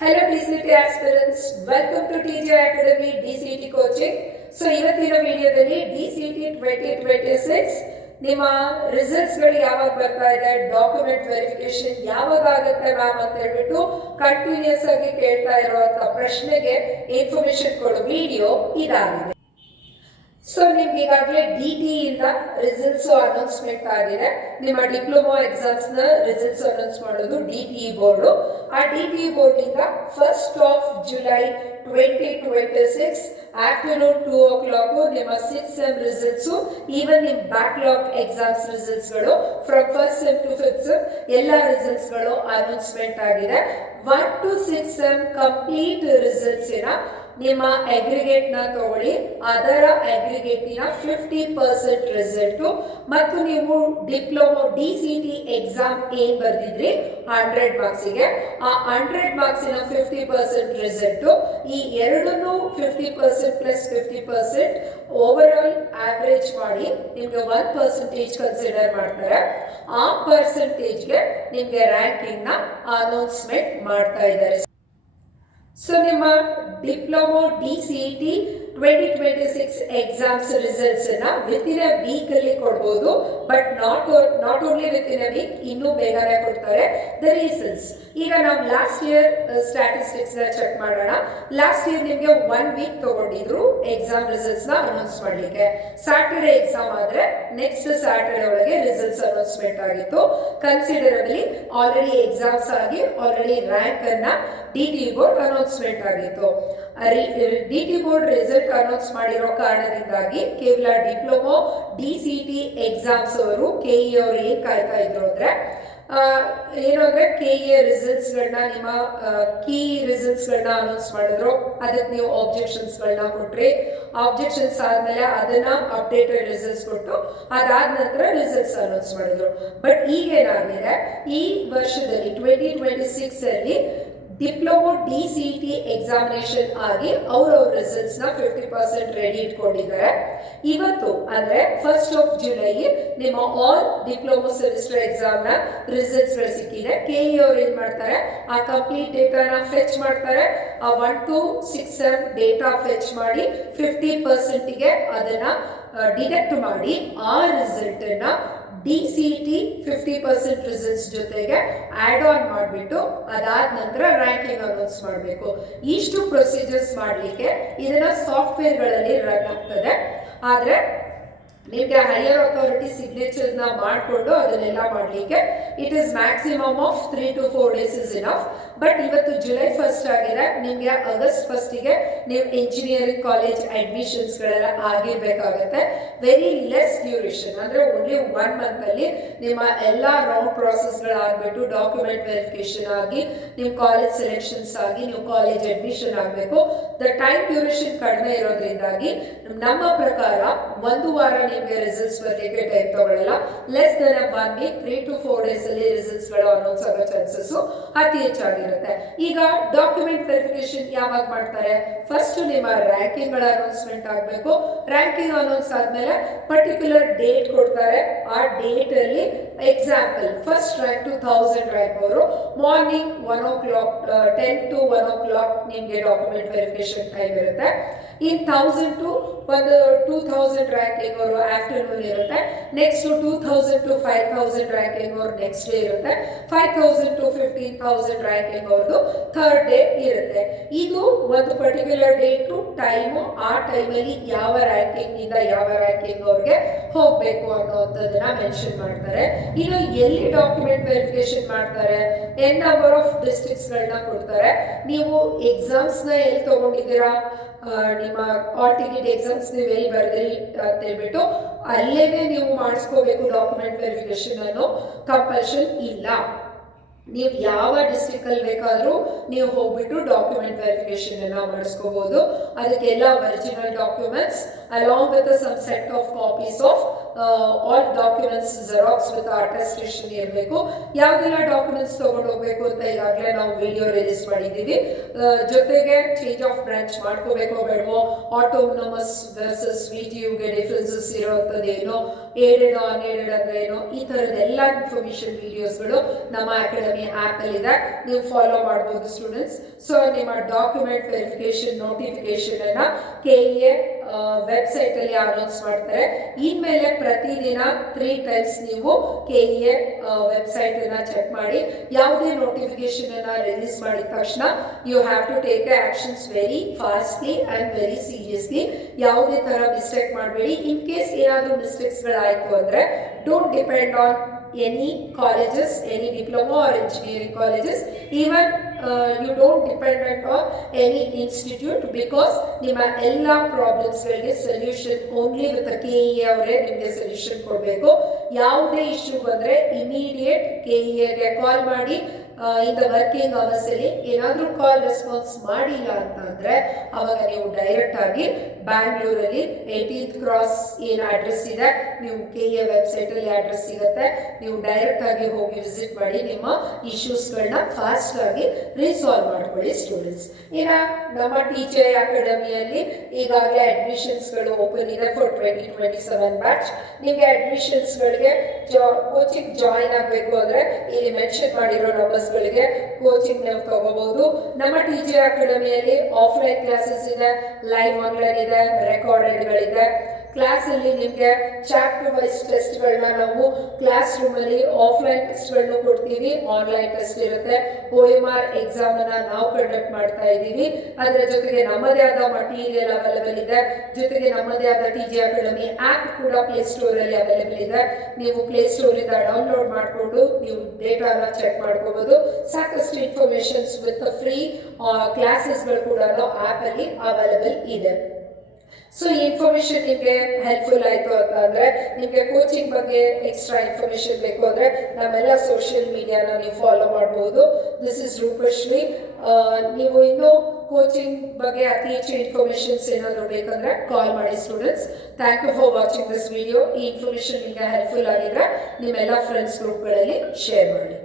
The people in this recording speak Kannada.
Hello DCT aspirants, welcome to TJ Academy DCT coaching. So ಇವತ್ತಿನ ವಿಡಿಯೋದಲ್ಲಿ DCT 2026 ನಿಮ್ಮ ರಿಸಲ್ಟ್ಸ್ ಗಳು ಯಾವಾಗ ಬರ್ತಾ ಇದೆ, ಡಾಕ್ಯುಮೆಂಟ್ ವೆರಿಫಿಕೇಶನ್ ಯಾವಾಗ ಆಗುತ್ತೆ ಮ್ಯಾಮ್ ಅಂತ ಹೇಳ್ಬಿಟ್ಟು ಕಂಟಿನ್ಯೂಸ್ ಆಗಿ ಕೇಳ್ತಾ ಇರುವಂತ ಪ್ರಶ್ನೆಗೆ ಇನ್ಫಾರ್ಮೇಶನ್ ಕೊಡೋ ವಿಡಿಯೋ ಇದಾಗಿದೆ. ಸೊ ನಿಮ್ಗೆ ಈಗಾಗಲೇ DTE ಇಂದ ರಿಸಲ್ಟ್ಸ್ ಅನೌನ್ಸ್ಮೆಂಟ್ ಆಗಿದೆ. ನಿಮ್ಮ ಡಿಪ್ಲೊಮಾ ಎಕ್ಸಾಮ್ಸ್ ನ ರಿಸಲ್ಟ್ಸ್ ಅನೌನ್ಸ್ ಮಾಡೋದು DTE ಬೋರ್ಡ್. ಆ DTE ಬೋರ್ಡ್ ಇಂದ 1st of July 2026 afternoon 2 o'clock ನಿಮ್ಮ 6th ಸೆಮ್ ರಿಸಲ್ಟ್ಸ್, ಈವನ್ ನಿಮ್ಮ ಬ್ಯಾಕ್ಲಾಗ್ ಎಕ್ಸಾಮ್ಸ್ ರಿಸಲ್ಟ್ಸ್ ಗಳು from 1st sem to 5th sem ಎಲ್ಲ ರಿಸಲ್ಟ್ಸ್ ಗಳು ಅನೌನ್ಸ್ಮೆಂಟ್ ಆಗಿದೆ. 1 to 6 ಸೆಮ್ ಕಂಪ್ಲೀಟ್ ರಿಸಲ್ಟ್ಸ್ ನಿಮ್ಮ ಅಗ್ರಿಗೇಟ್ ನ ತಗೊಳ್ಳಿ, ಅದರ ಅಗ್ರಿಗೇಟಿನ 50% ರಿಸಲ್ಟ್ ಮತ್ತು ನೀವು ಡಿಪ್ಲೊಮಾ DCT ಎಕ್ಸಾಮ್ ಏನ್ ಬರ್ದಿದ್ರಿ 100 ಮಾರ್ಕ್ಸಿಗೆ, ಆ 100 ಮಾರ್ಕ್ಸಿನ 50% ರಿಸಲ್ಟ್, ಈ ಎರಡನ್ನೂ 50% ಪ್ಲಸ್ 50% ಓವರ್ ಆಲ್ ಆವರೇಜ್ ಮಾಡಿ ನಿಮ್ಗೆ 1% ಕನ್ಸಿಡರ್ ಮಾಡ್ತಾರೆ. ಆ ಪರ್ಸೆಂಟೇಜ್ಗೆ ನಿಮ್ಗೆ ರ್ಯಾಂಕಿಂಗ್ ನ ಅನೌನ್ಸ್ಮೆಂಟ್ ಮಾಡ್ತಾ ಇದ್ದಾರೆ. ಸೊ ನಿಮ್ಮ ಡಿಪ್ಲೊಮಾ DCT 2026 ಎಕ್ಸಾಮ್ಸ್ ರಿಸಲ್ಟ್ಸ್ ಅನ್ನ ವಿತಿನ್ ಅ ವೀಕ್ ಅಲ್ಲಿ ಕೊಡ್ಬೋದು, but not only within a week, ಇನ್ನೂ ಬೇಗನೆ ಕೊಡ್ತಾರೆ. ದ ರೀಸನ್ಸ್, ಈಗ ನಾವು ಲಾಸ್ಟ್ ಇಯರ್ ಸ್ಟ್ಯಾಟಿಸ್ಟಿಕ್ಸ್ ನ ಚೆಕ್ ಮಾಡೋಣ. ಲಾಸ್ಟ್ ಇಯರ್ ನಿಮ್ಗೆ 1 ವೀಕ್ ತಗೊಂಡಿದ್ರು ಎಕ್ಸಾಮ್ ರಿಸಲ್ಟ್ಸ್ ನ ಅನೌನ್ಸ್ ಮಾಡ್ಲಿಕ್ಕೆ. ಸ್ಯಾಟರ್ಡೆ ಎಕ್ಸಾಮ್ ಆದ್ರೆ ನೆಕ್ಸ್ಟ್ ಸ್ಯಾಟರ್ಡೆ ಒಳಗೆ ರಿಸಲ್ಟ್ಸ್ ಅನೌನ್ಸ್ಮೆಂಟ್ ಆಗಿತ್ತು. ಕನ್ಸಿಡರಬಲಿ ಆಲ್ರೆಡಿ ಎಕ್ಸಾಮ್ಸ್ ಆಗಿ ಆಲ್ರೆಡಿ ರ್ಯಾಂಕ್ ಅನ್ನ DTE ಬೋರ್ಡ್ ಅನೌನ್ಸ್ಮೆಂಟ್ ಆಗಿತ್ತು. DTE ಬೋರ್ಡ್ ರಿಸಲ್ಟ್ ಅನೌನ್ಸ್ ಮಾಡಿರೋ ಕಾರಣದಿಂದಾಗಿ ಕೇವಲ ಡಿಪ್ಲೊಮಾ DCT ಎಕ್ಸಾಮ್ಸ್ ಅವರು KE ಅವರು ಏನ್ ಕಾಯ್ತಾ ಇದ್ರು ಅಂದ್ರೆ ಏನು ಅಂದ್ರೆ KE ರಿಸಲ್ಟ್ಸ್ ಗಳನ್ನ, ನಿಮ್ಮ ಕೀ ರಿಸಲ್ಟ್ಸ್ ಗಳನ್ನ ಅನೌನ್ಸ್ ಮಾಡಿದ್ರು. ಅದಕ್ಕೆ ನೀವು ಆಬ್ಜೆಕ್ಷನ್ಸ್ ಗಳನ್ನ ಕೊಟ್ರಿ. ಆಬ್ಜೆಕ್ಷನ್ಸ್ ಆದ್ಮೇಲೆ ಅದನ್ನ ಅಪ್ಡೇಟೆಡ್ ರಿಸಲ್ಟ್ಸ್ ಕೊಟ್ಟು ಅದಾದ ನಂತರ ರಿಸಲ್ಟ್ಸ್ ಅನೌನ್ಸ್ ಮಾಡಿದ್ರು. ಬಟ್ ಈಗೇನಾಗಿದೆ, ಈ ವರ್ಷದಲ್ಲಿ 2026 ಅಲ್ಲಿ ಡಿಪ್ಲೊಮಾ DCT ಎಕ್ಸಾಮಿನೇಷನ್ ಆಗಿ ಅವ್ರವ್ರ ರಿಸಲ್ಟ್ಸ್ ನ 50% ರೆಡಿ ಇಟ್ಕೊಂಡಿದ್ದಾರೆ. ಇವತ್ತು ಅಂದ್ರೆ 1st of July ನಿಮ್ಮ ಆಲ್ ಡಿಪ್ಲೊಮಾ ಸೆಮಿಸ್ಟರ್ ಎಕ್ಸಾಮ್ ನ ರಿಸಲ್ಟ್ಸ್ ಗಳು ಸಿಕ್ಕಿದೆ. KE ಅವ್ರು ಏನ್ ಮಾಡ್ತಾರೆ, ಆ ಕಂಪ್ಲೀಟ್ ಡೇಟಾನ ಫೆಚ್ ಮಾಡ್ತಾರೆ. ಆ 1 to 6 ಸೆಮ್ ಡೇಟಾ ಫೆಚ್ ಮಾಡಿ 50% ಗೆ ಅದನ್ನ ಡಿಡಕ್ಟ್ ಮಾಡಿ ಆ ರಿಸಲ್ಟ್ ಅನ್ನ DCT 50% ರಿಸಲ್ಟ್ಸ್ ಜೊತೆಗೆ ಆಡ್ ಆನ್ ಮಾಡಿಬಿಟ್ಟು ಅದಾದ ನಂತರ ರ್ಯಾಂಕಿಂಗ್ ಅನೌನ್ಸ್ ಮಾಡಬೇಕು. ಇಷ್ಟು ಪ್ರೊಸೀಜರ್ಸ್ ಮಾಡಲಿಕ್ಕೆ ಇದನ್ನ ಸಾಫ್ಟ್ವೇರ್ ಗಳಲ್ಲಿ ರನ್ ಆಗ್ತದೆ. ಆದ್ರೆ ನಿಮ್ಗೆ ಹೈಯರ್ ಅಥಾರಿಟಿ ಸಿಗ್ನೇಚರ್ ನ ಮಾಡಿಕೊಂಡು ಅದನ್ನೆಲ್ಲ ಮಾಡಲಿಕ್ಕೆ it is maximum of 3 to 4 days is enough. But ಇವತ್ತು July 1st ಆಗಿದೆ, ನಿಮ್ಗೆ August 1st ನೀವು ಇಂಜಿನಿಯರಿಂಗ್ ಕಾಲೇಜ್ ಅಡ್ಮಿಷನ್ಸ್ ಗಳೆಲ್ಲ ಆಗಿರ್ಬೇಕಾಗತ್ತೆ. ವೆರಿ ಲೆಸ್ ಡ್ಯೂರೇಷನ್, ಅಂದ್ರೆ ಓನ್ಲಿ 1 ಮಂತ್ ಅಲ್ಲಿ ನಿಮ್ಮ ಎಲ್ಲಾ ರೌಂಡ್ ಪ್ರಾಸೆಸ್ ಗಳಾಗ್ಬಿಟ್ಟು ಡಾಕ್ಯುಮೆಂಟ್ ವೆರಿಫಿಕೇಶನ್ ಆಗಿ ನಿಮ್ ಕಾಲೇಜ್ ಸೆಲೆಕ್ಷನ್ಸ್ ಆಗಿ ನೀವು ಕಾಲೇಜ್ ಅಡ್ಮಿಷನ್ ಆಗಬೇಕು. ದ ಟೈಮ್ ಡ್ಯೂರೇಷನ್ ಕಡಿಮೆ ಇರೋದ್ರಿಂದಾಗಿ ನಮ್ಮ ಪ್ರಕಾರ 1 ವಾರ ನಿಮ್ಗೆ ರಿಸಲ್ಟ್ಸ್ ಬರ್ಲಿಕ್ಕೆ ಟೈಮ್ ತಗೊಳ್ಳಲ್ಲ. Less than 1 week, 3 to 4 days ಅಲ್ಲಿ ರಿಸಲ್ಟ್ಸ್ ಗಳು ಅನೌನ್ಸ್ ಆಗೋ ಚಾನ್ಸಸ್ ಅತಿ ಹೆಚ್ಚಾಗಿರುತ್ತೆ. ಈಗ ಡಾಕ್ಯುಮೆಂಟ್ ವೆರಿಫಿಕೇಶನ್ ಯಾವಾಗ ಮಾಡ್ತಾರೆ, ಫಸ್ಟ್ ನಿಮ್ಮ ರ್ಯಾಂಕಿಂಗ್ ಗಳ ಅನೌನ್ಸ್ಮೆಂಟ್ ಆಗಬೇಕು. ರ್ಯಾಂಕಿಂಗ್ ಅನೌನ್ಸ್ ಆದ್ಮೇಲೆ ಪರ್ಟಿಕ್ಯುಲರ್ ಡೇಟ್ ಕೊಡ್ತಾರೆ. ಆ ಡೇಟ್ ಅಲ್ಲಿ example first rank to 1000 rank ಅವರು ಮಾರ್ನಿಂಗ್ 1 o'clock 10 to 1 o'clock ನಿಮ್ಗೆ ಡಾಕ್ಯುಮೆಂಟ್ ವೆರಿಫಿಕೇಶನ್ ಟೈಮ್ ಇರುತ್ತೆ. ಇನ್ 1000 to 2000 ರ್ಯಾಂಕಿಂಗ್ ಅವರು ಆಫ್ಟರ್ನೂನ್ ಇರುತ್ತೆ. ನೆಕ್ಸ್ಟ್ 2000 to 5000 ರ್ಯಾಂಕಿಂಗ್ ಅವರು ನೆಕ್ಸ್ಟ್ ಡೇ ಇರುತ್ತೆ. 5000 to 15000 ರ್ಯಾಂಕಿಂಗ್ ಅವ್ರದ್ದು ಥರ್ಡ್ ಡೇ ಇರುತ್ತೆ. ಇದು ಒಂದು ಪರ್ಟಿಕ್ಯುಲರ್ ಡೇಟ್ ಟೈಮು, ಆ ಟೈಮಲ್ಲಿ ಯಾವ ರ್ಯಾಂಕಿಂಗ್ ಇಂದ ಯಾವ ರ್ಯಾಂಕಿಂಗ್ ಅವ್ರಿಗೆ ಹೋಗ್ಬೇಕು ಅನ್ನೋದನ್ನ ಮೆನ್ಷನ್ ಮಾಡ್ತಾರೆ. ಇನ್ನು ಎಲ್ಲಿ ಡಾಕ್ಯುಮೆಂಟ್ ವೆರಿಫಿಕೇಶನ್ ಮಾಡ್ತಾರೆ, ಎನ್ ನಂಬರ್ ಆಫ್ ಡಿಸ್ಟ್ರಿಕ್ಟ್ಸ್ ಗಳನ್ನ ಕೊಡ್ತಾರೆ. ನೀವು ಎಕ್ಸಾಮ್ಸ್ ನ ಎಲ್ಲಿ ತಗೊಂಡಿದ್ದೀರಾ, ನಿಮ್ಮ ಆಲ್ ಟಿಕೆಟ್ ಎಕ್ಸಾಮ್ಸ್ ನೀವು ಎಲ್ಲಿ ಬರ್ದಿರಿ ಅಂತ ಹೇಳ್ಬಿಟ್ಟು ಅಲ್ಲೇನೆ ನೀವು ಮಾಡಿಸ್ಕೋಬೇಕು. ಡಾಕ್ಯುಮೆಂಟ್ ವೆರಿಫಿಕೇಶನ್ ಅನ್ನೋ ಕಂಪಲ್ಷನ್ ಇಲ್ಲ. ನೀವು ಯಾವ ಡಿಸ್ಟ್ರಿಕ್ಟ್ ಅಲ್ಲಿ ಬೇಕಾದ್ರೂ ನೀವು ಹೋಗ್ಬಿಟ್ಟು ಡಾಕ್ಯುಮೆಂಟ್ ವೆರಿಫಿಕೇಶನ್ ಅನ್ನ ಮಾಡಿಸ್ಕೋಬಹುದು. ಅದಕ್ಕೆಲ್ಲ original documents along with some set of copies of all documents xerox with attestation ಇರಬೇಕು. ಯಾವುದೆಲ್ಲ ಡಾಕ್ಯುಮೆಂಟ್ಸ್ ತಗೊಂಡು ಹೋಗ್ಬೇಕು ಅಂತ ಈಗಾಗಲೇ ನಾವು ವಿಡಿಯೋ ರಿಲೀಸ್ ಮಾಡಿದ್ದೀವಿ. ಜೊತೆಗೆ ಚೇಂಜ್ ಆಫ್ ಬ್ರಾಂಚ್ ಮಾಡ್ಕೋಬೇಕೋ ಬೇಡವೋ, ಆಟೋನಮಸ್ ವರ್ಸಸ್ ವಿಟಿಯುಗೆ ಡಿಫ್ರೆನ್ಸಸ್ ಇರೋವಂಥದ್ದು ಏನು, ಏಡೆಡ್ ಅನ್ಏಡೆಡ್ ಅಂದ್ರೆ ಏನು, ಈ ಥರದ ಎಲ್ಲ ಇನ್ಫಾರ್ಮೇಶನ್ ವಿಡಿಯೋಸ್ಗಳು ನಮ್ಮ ಅಕಾಡೆಮಿ ಆ್ಯಪ್ ಅಲ್ಲಿ ಇದೆ. ನೀವು ಫಾಲೋ ಮಾಡ್ಬೋದು ಸ್ಟೂಡೆಂಟ್ಸ್. ಸೊ ನಿಮ್ಮ ಡಾಕ್ಯುಮೆಂಟ್ ವೆರಿಫಿಕೇಶನ್ ನೋಟಿಫಿಕೇಶನ್ ಅನ್ನ KEA ವೆಬ್ಸೈಟ್ ಅಲ್ಲಿ ಅನೌನ್ಸ್ ಮಾಡ್ತಾರೆ. ಇನ್ಮೇಲೆ ಪ್ರತಿದಿನ 3 ಟೈಮ್ಸ್ ನೀವು KEA ವೆಬ್ಸೈಟ್ ಅನ್ನ ಚೆಕ್ ಮಾಡಿ. ಯಾವುದೇ ನೋಟಿಫಿಕೇಶನ್ ಅನ್ನ ರಿಲೀಸ್ ಮಾಡಿದ ತಕ್ಷಣ you have to take actions very fastly and very seriously. ಯಾವುದೇ ತರ ಮಿಸ್ಟೇಕ್ ಮಾಡಬೇಡಿ. ಇನ್ ಕೇಸ್ ಏನಾದರೂ ಮಿಸ್ಟೇಕ್ಸ್ ಗಳಾಯ್ತು ಅಂದ್ರೆ don't depend on any colleges, any diploma or engineering colleges, even you don't depend on any institute, because ನಿಮ್ಮ ಎಲ್ಲ ಪ್ರಾಬ್ಲಮ್ಸ್ ಗಳಿಗೆ ಸೊಲ್ಯೂಷನ್ ಓನ್ಲಿ ವಿತ್ KEA ಅವರೇ ನಿಮಗೆ ಸೊಲ್ಯೂಷನ್ ಕೊಡಬೇಕು. ಯಾವುದೇ ಇಶ್ಯೂ ಬಂದ್ರೆ ಇಮಿಡಿಯೇಟ್ KEA ಗೆ ಕಾಲ್ ಮಾಡಿ. ಇನ್ ದ ವರ್ಕಿಂಗ್ ಅವರ್ಸ್ ಅಲ್ಲಿ ಏನಾದರೂ ಕಾಲ್ ರೆಸ್ಪಾನ್ಸ್ ಮಾಡಿಲ್ಲ ಅಂತಂದ್ರೆ ಅವಾಗ ನೀವು ಡೈರೆಕ್ಟ್ ಆಗಿ ಬ್ಯಾಂಗ್ಳೂರಲ್ಲಿ 18th ಕ್ರಾಸ್ ಏನು ಅಡ್ರೆಸ್ ಇದೆ, ನೀವು KEA ವೆಬ್ಸೈಟ್ ಅಲ್ಲಿ ಅಡ್ರೆಸ್ ಸಿಗುತ್ತೆ, ನೀವು ಡೈರೆಕ್ಟ್ ಆಗಿ ಹೋಗಿ ವಿಸಿಟ್ ಮಾಡಿ ನಿಮ್ಮ ಇಶ್ಯೂಸ್ಗಳನ್ನ ಫಾಸ್ಟ್ ಆಗಿ ರಿಸಾಲ್ವ್ ಮಾಡ್ಕೊಳ್ಳಿ ಸ್ಟೂಡೆಂಟ್ಸ್. ಇನ್ನ ನಮ್ಮ TJI ಅಕಾಡೆಮಿಯಲ್ಲಿ ಈಗಾಗಲೇ ಅಡ್ಮಿಷನ್ಸ್ಗಳು ಓಪನ್ ಇದೆ ಫಾರ್ 2027 ಬ್ಯಾಚ್. ನಿಮಗೆ ಅಡ್ಮಿಷನ್ಸ್ಗಳಿಗೆ ಕೋಚಿಂಗ್ ಜಾಯಿನ್ ಆಗಬೇಕು ಅಂದ್ರೆ ಇಲ್ಲಿ ಮೆನ್ಷನ್ ಮಾಡಿರೋ ನಂಬರ್ಸ್ಗಳಿಗೆ ಕೋಚಿಂಗ್ ನೀವು ತಗೋಬಹುದು. ನಮ್ಮ TJI ಅಕಾಡೆಮಿಯಲ್ಲಿ ಆಫ್ಲೈನ್ ಕ್ಲಾಸಸ್ ಇದೆ, ಲೈವ್ ಆನ್ಲೈನ್ ಇದೆ, ರೆಕಾರ್ಡೆಡ್ಗಳಿದೆ. ಕ್ಲಾಸ್ ಅಲ್ಲಿ ನಿಮಗೆ ಚಾಪ್ಟರ್ ವೈಸ್ ಟೆಸ್ಟ್ಗಳನ್ನ ನಾವು ಕ್ಲಾಸ್ ರೂಮ್ ಅಲ್ಲಿ ಆಫ್ಲೈನ್ ಟೆಸ್ಟ್ಗಳನ್ನು ಕೊಡ್ತೀವಿ, ಆನ್ಲೈನ್ ಟೆಸ್ಟ್ ಇರುತ್ತೆ. OMR ಎಕ್ಸಾಮ್ ಅನ್ನ ನಾವು ಕಂಡಕ್ಟ್ ಮಾಡ್ತಾ ಇದ್ದೀವಿ. ಅದರ ಜೊತೆಗೆ ನಮ್ಮದೇ ಆದ ಮಟೀರಿಯಲ್ ಅವೈಲೇಬಲ್ ಇದೆ. ಜೊತೆಗೆ ನಮ್ಮದೇ ಆದ TJI ಅಕಾಡೆಮಿ ಆಪ್ ಕೂಡ ಪ್ಲೇ ಸ್ಟೋರ್ ಅಲ್ಲಿ ಅವೈಲೇಬಲ್ ಇದೆ. ನೀವು ಪ್ಲೇ ಸ್ಟೋರ್ ಇಂದ ಡೌನ್ಲೋಡ್ ಮಾಡಿಕೊಂಡು ನೀವು ಡೇಟಾನ ಚೆಕ್ ಮಾಡ್ಕೋಬಹುದು. ಸಾಕಷ್ಟು ಇನ್ಫಾರ್ಮೇಶನ್ಸ್ ವಿತ್ ಫ್ರೀ ಕ್ಲಾಸಸ್ಗಳು ಕೂಡ ಆಪ್ ಅಲ್ಲಿ ಅವೈಲೇಬಲ್ ಇದೆ. ಸೊ ಈ ಇನ್ಫಾರ್ಮೇಶನ್ ನಿಮಗೆ ಹೆಲ್ಪ್ಫುಲ್ ಆಯಿತು ಅಂತ ಅಂದರೆ, ನಿಮಗೆ ಕೋಚಿಂಗ್ ಬಗ್ಗೆ ಎಕ್ಸ್ಟ್ರಾ ಇನ್ಫಾರ್ಮೇಶನ್ ಬೇಕು ಅಂದರೆ ನಮ್ಮೆಲ್ಲ ಸೋಷಿಯಲ್ ಮೀಡಿಯಾನ ನೀವು ಫಾಲೋ ಮಾಡ್ಬೋದು. This is Roopashree. ನೀವು ಇನ್ನೂ ಕೋಚಿಂಗ್ ಬಗ್ಗೆ ಅತಿ ಹೆಚ್ಚು ಇನ್ಫಾರ್ಮೇಶನ್ಸ್ ಏನಾದರೂ ಬೇಕಂದ್ರೆ ಕಾಲ್ ಮಾಡಿ students. Thank you for watching this video. ಈ ಇನ್ಫಾರ್ಮೇಶನ್ ನಿಮಗೆ ಹೆಲ್ಪ್ಫುಲ್ ಆಗಿದ್ರೆ ನಿಮ್ಮೆಲ್ಲ ಫ್ರೆಂಡ್ಸ್ ಗ್ರೂಪ್ಗಳಲ್ಲಿ ಶೇರ್ ಮಾಡಿ.